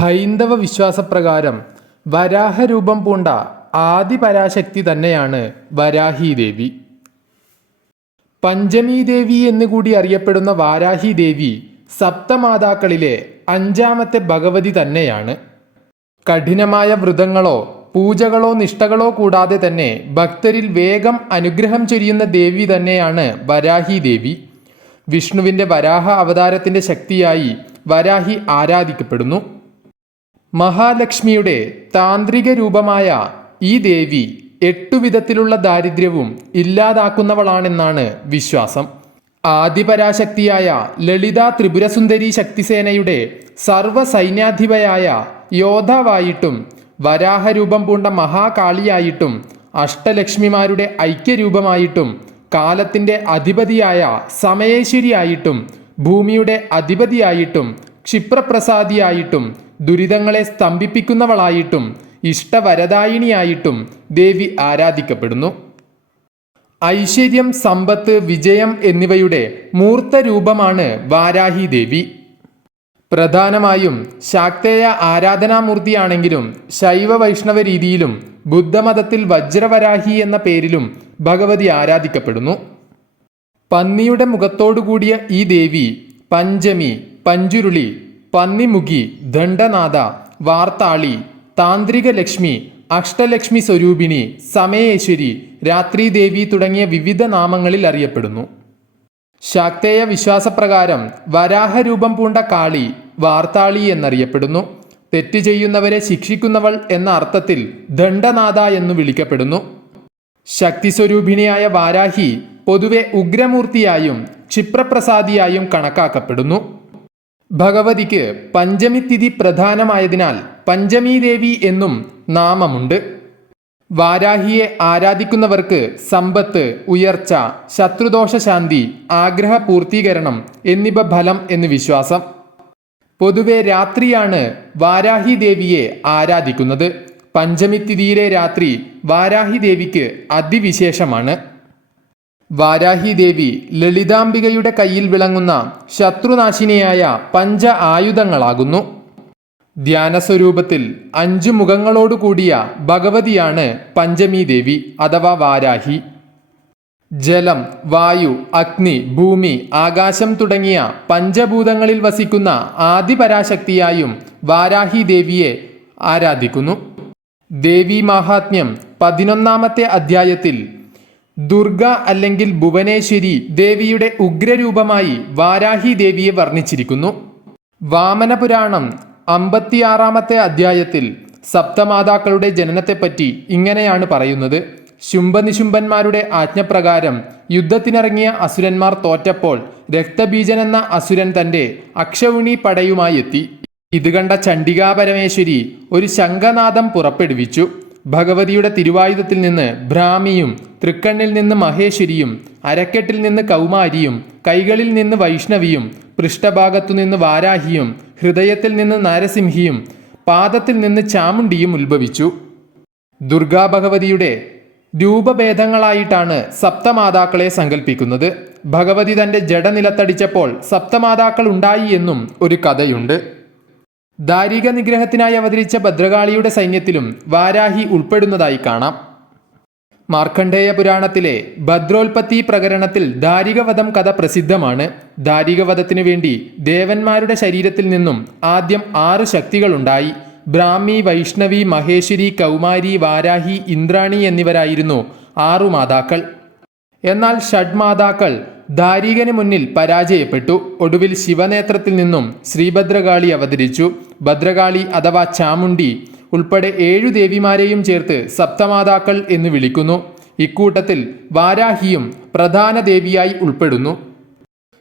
ഹൈന്ദവ വിശ്വാസപ്രകാരം വരാഹരൂപം പൂണ്ട ആദിപരാശക്തി തന്നെയാണ് വരാഹി ദേവി. പഞ്ചമി ദേവി എന്നുകൂടി അറിയപ്പെടുന്ന വാരാഹി ദേവി സപ്തമാതാക്കളിലെ അഞ്ചാമത്തെ ഭഗവതി തന്നെയാണ്. കഠിനമായ വ്രതങ്ങളോ പൂജകളോ നിഷ്ഠകളോ കൂടാതെ തന്നെ ഭക്തരിൽ വേഗം അനുഗ്രഹം ചൊരിയുന്ന ദേവി തന്നെയാണ് വരാഹി ദേവി. വിഷ്ണുവിന്റെ വരാഹ അവതാരത്തിന്റെ ശക്തിയായി വരാഹി ആരാധിക്കപ്പെടുന്നു. മഹാലക്ഷ്മിയുടെ താന്ത്രിക രൂപമായ ഈ ദേവി എട്ടു വിധത്തിലുള്ള ദാരിദ്ര്യവും ഇല്ലാതാക്കുന്നവളാണെന്നാണ് വിശ്വാസം. ആദിപരാശക്തിയായ ലളിത ത്രിപുരസുന്ദരി ശക്തിസേനയുടെ സർവസൈന്യാധിപയായ യോദ്ധാവായിട്ടും വരാഹരൂപം പൂണ്ട മഹാകാളിയായിട്ടും അഷ്ടലക്ഷ്മിമാരുടെ ഐക്യരൂപമായിട്ടും കാലത്തിന്റെ അധിപതിയായ സമയേശ്വരിയായിട്ടും ഭൂമിയുടെ അധിപതിയായിട്ടും ക്ഷിപ്രപ്രസാദിയായിട്ടും ദുരിതങ്ങളെ സ്തംഭിപ്പിക്കുന്നവളായിട്ടും ഇഷ്ടവരദായിനിയായിട്ടും ദേവി ആരാധിക്കപ്പെടുന്നു. ഐശ്വര്യം സമ്പത്ത് വിജയം എന്നിവയുടെ മൂർത്ത രൂപമാണ് വാരാഹി ദേവി. പ്രധാനമായും ശാക്തേയ ആരാധനാമൂർത്തിയാണെങ്കിലും ശൈവ വൈഷ്ണവ രീതിയിലും ബുദ്ധമതത്തിൽ വജ്രവരാഹി എന്ന പേരിലും ഭഗവതി ആരാധിക്കപ്പെടുന്നു. പന്നിയുടെ മുഖത്തോടുകൂടിയ ഈ ദേവി പഞ്ചമി പഞ്ചുരുളി പന്നിമുഖി ദണ്ഡനാഥ വാർത്താളി താന്ത്രിക ലക്ഷ്മി അഷ്ടലക്ഷ്മി സ്വരൂപിണി സമയേശ്വരി രാത്രി ദേവി തുടങ്ങിയ വിവിധ നാമങ്ങളിൽ അറിയപ്പെടുന്നു. ശാക്തേയ വിശ്വാസപ്രകാരം വരാഹരൂപം പൂണ്ട കാളി വാർത്താളി എന്നറിയപ്പെടുന്നു. തെറ്റ് ചെയ്യുന്നവരെ ശിക്ഷിക്കുന്നവൾ എന്ന അർത്ഥത്തിൽ ദണ്ഡനാഥ എന്നു വിളിക്കപ്പെടുന്നു. ശക്തിസ്വരൂപിണിയായ വാരാഹി പൊതുവെ ഉഗ്രമൂർത്തിയായും ക്ഷിപ്രപ്രസാദിയായും കണക്കാക്കപ്പെടുന്നു. ഭഗവതിക്ക് പഞ്ചമി തിഥി പ്രധാനമായതിനാൽ പഞ്ചമി ദേവി എന്നും നാമമുണ്ട്. വാരാഹിയെ ആരാധിക്കുന്നവർക്ക് സമ്പത്ത് ഉയർച്ച ശത്രുദോഷ ശാന്തി ആഗ്രഹ പൂർത്തീകരണം എന്നിവ ഫലം എന്ന് വിശ്വാസം. പൊതുവെ രാത്രിയാണ് വാരാഹി ദേവിയെ ആരാധിക്കുന്നത്. പഞ്ചമി തിഥിയിലെ രാത്രി വാരാഹി ദേവിക്ക് അതിവിശേഷമാണ്. വാരാഹി ദേവി ലളിതാംബികയുടെ കയ്യിൽ വിളങ്ങുന്ന ശത്രുനാശിനിയായ പഞ്ച ആയുധങ്ങളാകുന്നു. ധ്യാനസ്വരൂപത്തിൽ അഞ്ചു മുഖങ്ങളോടുകൂടിയ ഭഗവതിയാണ് പഞ്ചമി ദേവി അഥവാ വാരാഹി. ജലം വായു അഗ്നി ഭൂമി ആകാശം തുടങ്ങിയ പഞ്ചഭൂതങ്ങളിൽ വസിക്കുന്ന ആദിപരാശക്തിയായും വാരാഹി ദേവിയെ ആരാധിക്കുന്നു. ദേവി മാഹാത്മ്യം പതിനൊന്നാമത്തെ അധ്യായത്തിൽ ദുർഗ അല്ലെങ്കിൽ ഭുവനേശ്വരി ദേവിയുടെ ഉഗ്രരൂപമായി വാരാഹി ദേവിയെ വർണിച്ചിരിക്കുന്നു. വാമനപുരാണം അമ്പത്തിയാറാമത്തെ അധ്യായത്തിൽ സപ്തമാതാക്കളുടെ ജനനത്തെപ്പറ്റി ഇങ്ങനെയാണ് പറയുന്നത്. ശുംഭനിശുംഭന്മാരുടെ ആജ്ഞപ്രകാരം യുദ്ധത്തിനിറങ്ങിയ അസുരന്മാർ തോറ്റപ്പോൾ രക്തബീജൻ എന്ന അസുരൻ തന്റെ അക്ഷൗണി പടയുമായി എത്തി. ഇത് കണ്ട ചണ്ഡികാപരമേശ്വരി ഒരു ശംഖനാദം പുറപ്പെടുവിച്ചു. ഭഗവതിയുടെ തിരുവായുധത്തിൽ നിന്ന് ഭ്രാമിയും തൃക്കണ്ണിൽ നിന്ന് മഹേശ്വരിയും അരക്കെട്ടിൽ നിന്ന് കൗമാരിയും കൈകളിൽ നിന്ന് വൈഷ്ണവിയും പൃഷ്ഠഭാഗത്തു നിന്ന് വാരാഹിയും ഹൃദയത്തിൽ നിന്ന് നരസിംഹിയും പാദത്തിൽ നിന്ന് ചാമുണ്ടിയും ഉത്ഭവിച്ചു. ദുർഗാഭഗവതിയുടെ രൂപഭേദങ്ങളായിട്ടാണ് സപ്തമാതാക്കളെ സങ്കല്പിക്കുന്നത് ഭഗവതി തന്റെ ജഡ നിലത്തടിച്ചപ്പോൾ സപ്തമാതാക്കൾ ഉണ്ടായി എന്നും ഒരു കഥയുണ്ട്. ദാരിക നിഗ്രഹത്തിനായി അവതരിച്ച ഭദ്രകാളിയുടെ സൈന്യത്തിലും വാരാഹി ഉൾപ്പെടുന്നതായി കാണാം. മാർക്കണ്ഡേയ പുരാണത്തിലെ ഭദ്രോൽപത്തി പ്രകരണത്തിൽ ദാരികവധം കഥ പ്രസിദ്ധമാണ്. ദാരികവധത്തിനു വേണ്ടി ദേവന്മാരുടെ ശരീരത്തിൽ നിന്നും ആദ്യം ആറ് ശക്തികളുണ്ടായി. ബ്രാഹ്മി വൈഷ്ണവി മഹേശ്വരി കൗമാരി വാരാഹി ഇന്ദ്രാണി എന്നിവരായിരുന്നു ആറു മാതാക്കൾ. എന്നാൽ ഷഡ്മാതാക്കൾ ദാരികന് മുന്നിൽ പരാജയപ്പെട്ടു. ഒടുവിൽ ശിവനേത്രത്തിൽ നിന്നും ശ്രീഭദ്രകാളി അവതരിച്ചു. ഭദ്രകാളി അഥവാ ചാമുണ്ടി ഉൾപ്പെടെ ഏഴു ദേവിമാരെയും ചേർത്ത് സപ്തമാതാക്കൾ എന്ന് വിളിക്കുന്നു. ഇക്കൂട്ടത്തിൽ വാരാഹിയും പ്രധാന ദേവിയായി ഉൾപ്പെടുന്നു.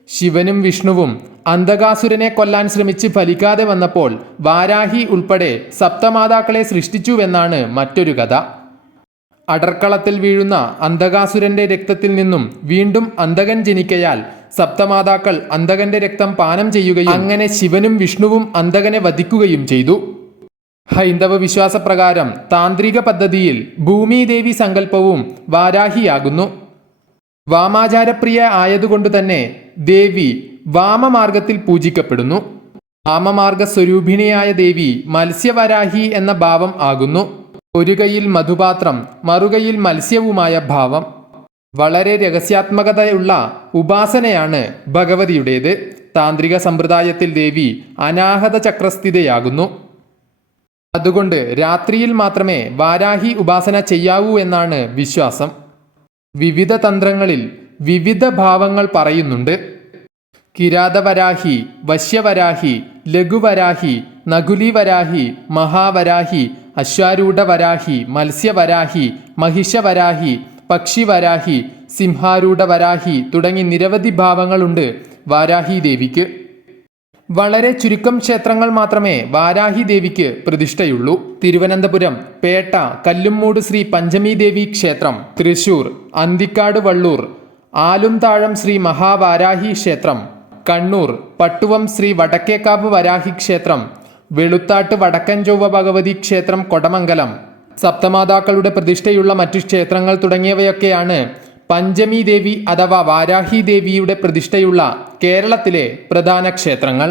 ശിവനും വിഷ്ണുവും അന്ധകാസുരനെ കൊല്ലാൻ ശ്രമിച്ച് ഫലിക്കാതെ വന്നപ്പോൾ വാരാഹി ഉൾപ്പെടെ സപ്തമാതാക്കളെ സൃഷ്ടിച്ചുവെന്നാണ് മറ്റൊരു കഥ. അടർക്കളത്തിൽ വീഴുന്ന അന്ധകാസുരന്റെ രക്തത്തിൽ നിന്നും വീണ്ടും അന്ധകൻ ജനിക്കയാൽ സപ്തമാതാക്കൾ അന്ധകന്റെ രക്തം പാനം ചെയ്യുകയും അങ്ങനെ ശിവനും വിഷ്ണുവും അന്ധകനെ വധിക്കുകയും ചെയ്തു. ഹൈന്ദവ വിശ്വാസപ്രകാരം താന്ത്രിക പദ്ധതിയിൽ ഭൂമിദേവി സങ്കല്പവും വാരാഹിയാകുന്നു. വാമാചാരപ്രിയ ആയതുകൊണ്ട് തന്നെ ദേവി വാമമാർഗത്തിൽ പൂജിക്കപ്പെടുന്നു. വാമമാർഗ സ്വരൂപിണിയായ ദേവി മത്സ്യവരാഹി എന്ന ഭാവം ആകുന്നു. ഒരു കൈയിൽ മധുപാത്രം മറുകയിൽ മത്സ്യവുമായ ഭാവം. വളരെ രഹസ്യാത്മകതയുള്ള ഉപാസനയാണ് ഭഗവതിയുടേത്. താന്ത്രിക സമ്പ്രദായത്തിൽ ദേവി അനാഹത ചക്രസ്ഥിതയാകുന്നു അതുകൊണ്ട് രാത്രിയിൽ മാത്രമേ വാരാഹി ഉപാസന ചെയ്യാവൂ എന്നാണ് വിശ്വാസം. വിവിധ തന്ത്രങ്ങളിൽ വിവിധ ഭാവങ്ങൾ പറയുന്നുണ്ട്. കിരാതവരാഹി വശ്യവരാഹി ലഘുവരാഹി നകുലിവരാഹി മഹാവരാഹി അശ്വാരൂഢവരാഹി മത്സ്യവരാഹി മഹിഷവരാഹി പക്ഷിവരാഹി സിംഹാരൂഢവരാഹി തുടങ്ങി നിരവധി ഭാവങ്ങളുണ്ട് വാരാഹി ദേവിക്ക്. വളരെ ചുരുക്കം ക്ഷേത്രങ്ങൾ മാത്രമേ വാരാഹി ദേവിക്ക് പ്രതിഷ്ഠയുള്ളൂ. തിരുവനന്തപുരം പേട്ട കല്ലുമ്മൂട് ശ്രീ പഞ്ചമി ദേവി ക്ഷേത്രം തൃശൂർ അന്തിക്കാട് വള്ളൂർ ആലുംതാഴം ശ്രീ മഹാവാരാഹി ക്ഷേത്രം കണ്ണൂർ പട്ടുവം ശ്രീ വടക്കേക്കാവ് വരാഹി ക്ഷേത്രം വെളുത്താട്ട് വടക്കൻ ചൊവ്വ ഭഗവതി ക്ഷേത്രം കൊടമംഗലം. സപ്തമാതാക്കളുടെ പ്രതിഷ്ഠയുള്ള മറ്റു ക്ഷേത്രങ്ങൾ തുടങ്ങിയവയൊക്കെയാണ് പഞ്ചമി ദേവി അഥവാ വാരാഹി ദേവിയുടെ പ്രതിഷ്ഠയുള്ള കേരളത്തിലെ പ്രധാന ക്ഷേത്രങ്ങൾ.